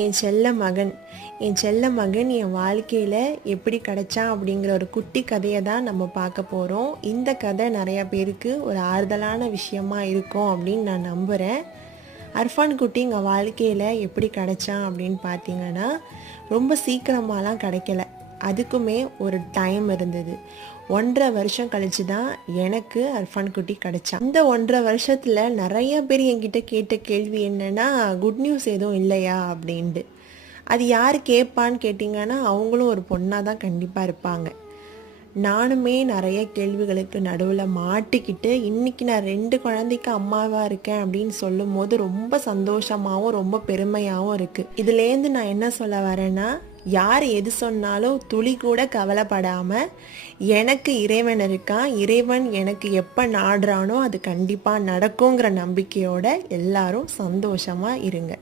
என் செல்ல மகன் என் வாழ்க்கையில் எப்படி கிடைச்சான் அப்படிங்கிற ஒரு குட்டி கதையை தான் நம்ம பார்க்க போகிறோம். இந்த கதை நிறையா பேருக்கு ஒரு ஆறுதலான விஷயமா இருக்கும் அப்படின்னு நான் நம்புகிறேன். அர்ஃபான் குட்டி எங்கள் வாழ்க்கையில் எப்படி கிடைச்சான் அப்படின்னு பார்த்தீங்கன்னா, ரொம்ப சீக்கிரமாலாம் கிடைக்கல. அதுக்குமே ஒரு டைம் இருந்தது. 1.5 வருஷம் கழிச்சு தான் எனக்கு அர்ஃபான் குட்டி கிடைச்சான். இந்த 1.5 வருஷத்தில் நிறைய பேர் என்கிட்ட கேட்ட கேள்வி என்னென்னா, குட் நியூஸ் எதுவும் இல்லையா அப்படின்ட்டு. அது யார் கேட்பான்னு கேட்டிங்கன்னா, அவங்களும் ஒரு பொண்ணாக தான் கண்டிப்பாக இருப்பாங்க. நானுமே நிறைய கேள்விகளுக்கு நடுவில் மாட்டிக்கிட்டு இன்றைக்கி நான் 2 குழந்தைக்கு அம்மாவாக இருக்கேன் அப்படின்னு சொல்லும் போது ரொம்ப சந்தோஷமாகவும் ரொம்ப பெருமையாகவும் இருக்குது. இதுலேருந்து நான் என்ன சொல்ல வரேன்னா, யார் எது சொன்னாலும் துளி கூட கவலைப்படாமல் எனக்கு இறைவன் இருக்கான், இறைவன் எனக்கு எப்போ நாடுறானோ அது கண்டிப்பாக நடக்குங்கிற நம்பிக்கையோட எல்லாரும் சந்தோஷமாக இருங்க.